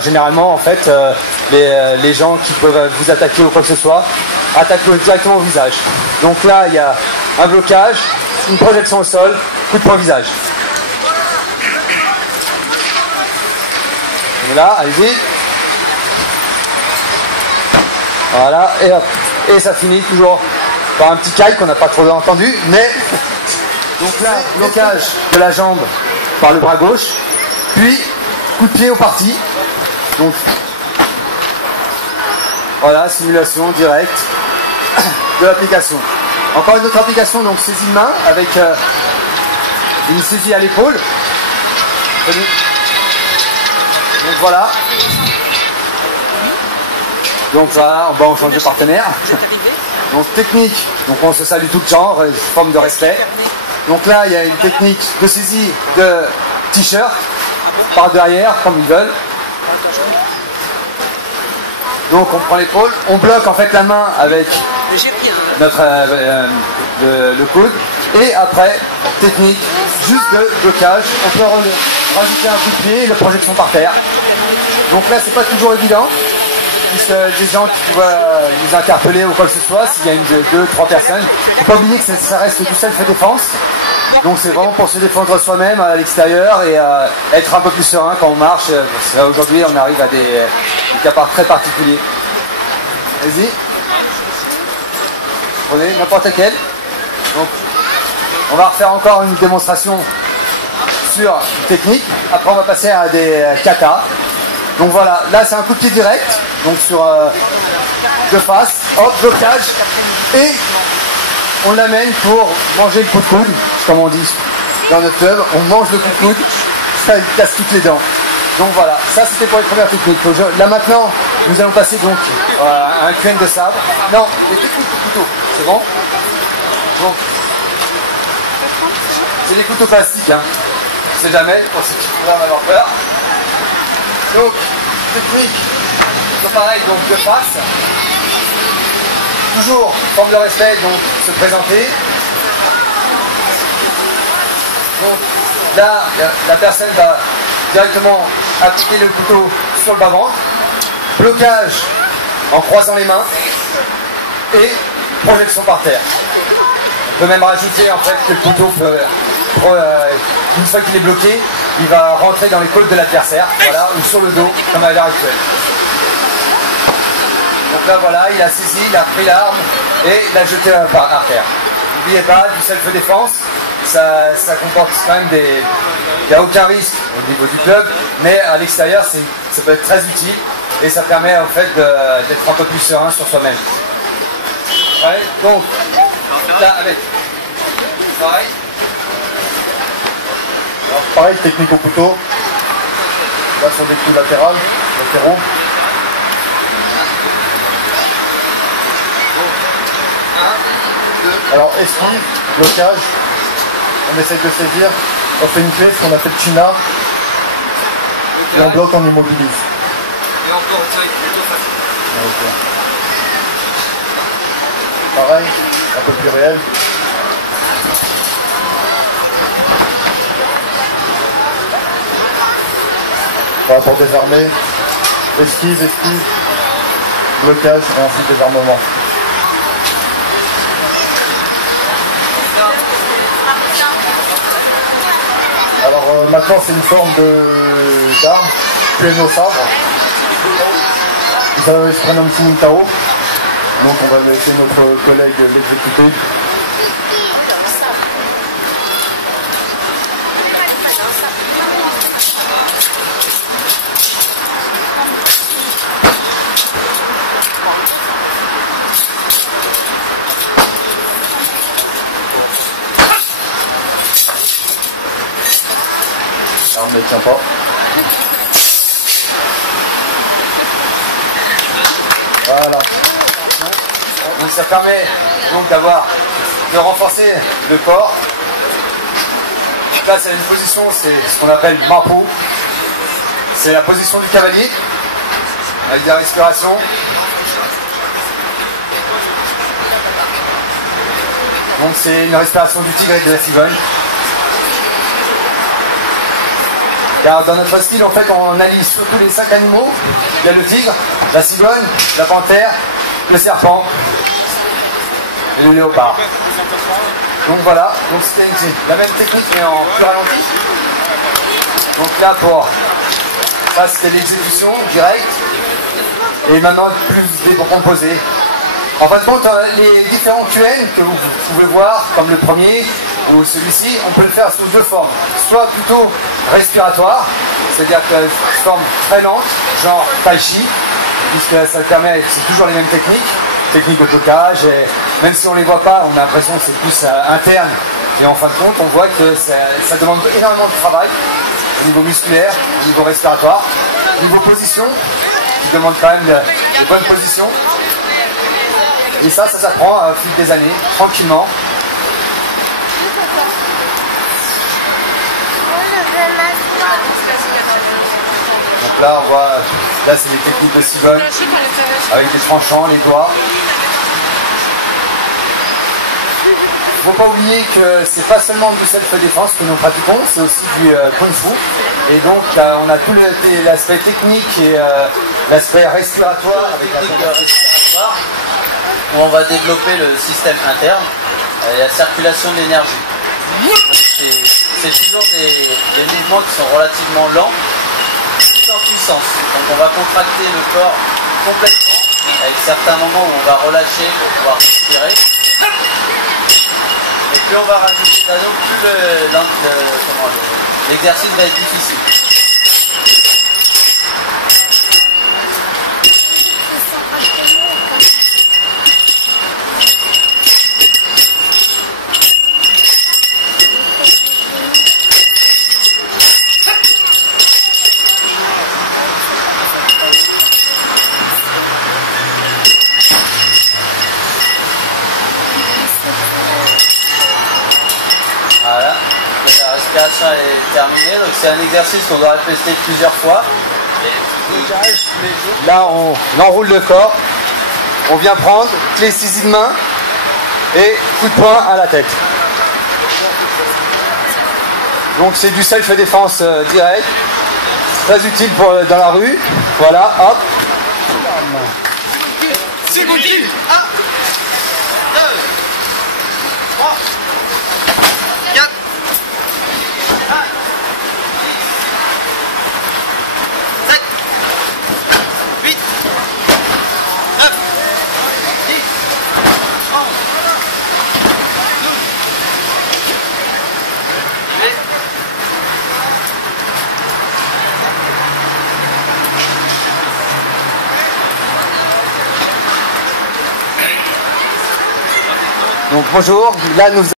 Généralement, en fait, les gens qui peuvent vous attaquer ou quoi que ce soit, attaquent directement au visage. Donc là, il y a un blocage, une projection au sol, coup de poing au visage. Et là, allez-y. Voilà, et hop. Et ça finit toujours par un petit caille qu'on n'a pas trop entendu, mais... Donc là, blocage de la jambe par le bras gauche, puis coup de pied au parti. Donc, voilà, simulation directe de l'application. Encore une autre application, donc saisie de main avec une saisie à l'épaule. Donc voilà. Donc voilà, on change de partenaire. Donc technique, donc on se salue tout le genre, forme de respect. Donc là, il y a une technique de saisie de t-shirt par derrière, comme ils veulent. Donc on prend l'épaule, on bloque en fait la main avec notre le coude, et après technique juste de blocage. On peut rajouter un coup de pied et la projection par terre. Donc là c'est pas toujours évident, puisque des gens qui pourraient nous interpeller ou quoi que ce soit, s'il y a une, deux, trois personnes. Il ne faut pas oublier que ça reste du self-défense. Donc c'est vraiment pour se défendre soi-même à l'extérieur et être un peu plus serein quand on marche. Aujourd'hui on arrive à des cas très particuliers. Vas-y. Prenez n'importe laquelle. Donc on va refaire encore une démonstration sur une technique. Après on va passer à des katas. Donc voilà, là c'est un coup de pied direct. Donc sur de face, hop, blocage. Et on l'amène pour manger le coup de coude, comme on dit dans notre club, on mange le coup de coude, ça il casse toutes les dents. Donc voilà, ça c'était pour les premières techniques. Là maintenant, nous allons passer donc à un crème de sabre. Non, les techniques de couteau, c'est bon? Donc, c'est des couteaux plastiques, hein. Je sais jamais, pour ceux qui pourraient en avoir peur. Donc, technique, c'est pareil, donc de face. Toujours, forme de respect, donc se présenter. Donc là, la personne va directement appliquer le couteau sur le bas-ventre. Blocage en croisant les mains. Et projection par terre. On peut même rajouter en fait que le couteau peut, une fois qu'il est bloqué, il va rentrer dans les côtes de l'adversaire, voilà, ou sur le dos, comme à l'heure actuelle. Donc là voilà, il a saisi, il a pris l'arme et il l'a jeté par terre. N'oubliez pas, du self-défense, ça comporte quand même des... Il n'y a aucun risque au niveau du club, mais à l'extérieur, ça peut être très utile et ça permet en fait d'être un peu plus serein sur soi-même. Ouais, donc, là avec. Pareil. Alors, pareil, technique au couteau. Là sur des coups latéraux. Alors esquive, blocage, on essaye de saisir, on fait une clé, ce qu'on appelle China, et on bloque, on immobilise. Et on peut retirer plutôt facile. Pareil, un peu plus réel. Voilà pour désarmer, esquive, blocage et ensuite désarmement. Alors maintenant c'est une forme d'arme, puis au sabre. Ça se prénomme Simintao. Donc on va laisser notre collègue l'exécuter. On ne tient pas. Voilà. Donc ça permet donc de renforcer le corps. Là c'est une position, c'est ce qu'on appelle Mapo. C'est la position du cavalier avec des respirations. Donc c'est une respiration du tigre et de la cigogne. Car dans notre style, en fait, on allie surtout les 5 animaux. Il y a le tigre, la cigogne, la panthère, le serpent et le léopard. Donc voilà, donc c'était la même technique mais en plus ralenti. Donc là ça c'était l'exécution directe. Et maintenant plus décomposé. En fin de compte, les différents QN que vous pouvez voir, comme le premier ou celui-ci, on peut le faire sous deux formes. Soit plutôt respiratoire, c'est-à-dire que forme très lente, genre tai chi, puisque ça permet, c'est toujours les mêmes techniques de blocage, et même si on ne les voit pas, on a l'impression que c'est plus interne. Et en fin de compte, on voit que ça demande énormément de travail, au niveau musculaire, au niveau respiratoire, au niveau position, qui demande quand même de bonnes positions. Et ça s'apprend au fil des années, tranquillement. Donc là, on voit, là c'est les techniques de cigogne, avec les tranchants, les doigts. Il ne faut pas oublier que c'est pas seulement du self-défense que nous pratiquons, c'est aussi du kung fu. Et donc on a tout l'aspect technique et l'aspect respiratoire, avec la technique respiratoire, où on va développer le système interne et la circulation de l'énergie. C'est toujours des mouvements qui sont relativement lents, tout en puissance. Donc on va contracter le corps complètement, avec certains moments où on va relâcher pour pouvoir respirer. Et plus on va rajouter d'anneaux, plus l'exercice va être difficile. Voilà, la respiration est terminée, donc c'est un exercice qu'on doit répéter plusieurs fois. Là on enroule le corps, on vient prendre clé saisie de main et coup de poing à la tête. Donc c'est du self-défense direct, très utile dans la rue. Voilà, hop. C'est bon, 1, 2, 3, 4, 5, 7, 8, 9, 10, 11, 12, et Donc bonjour, là nous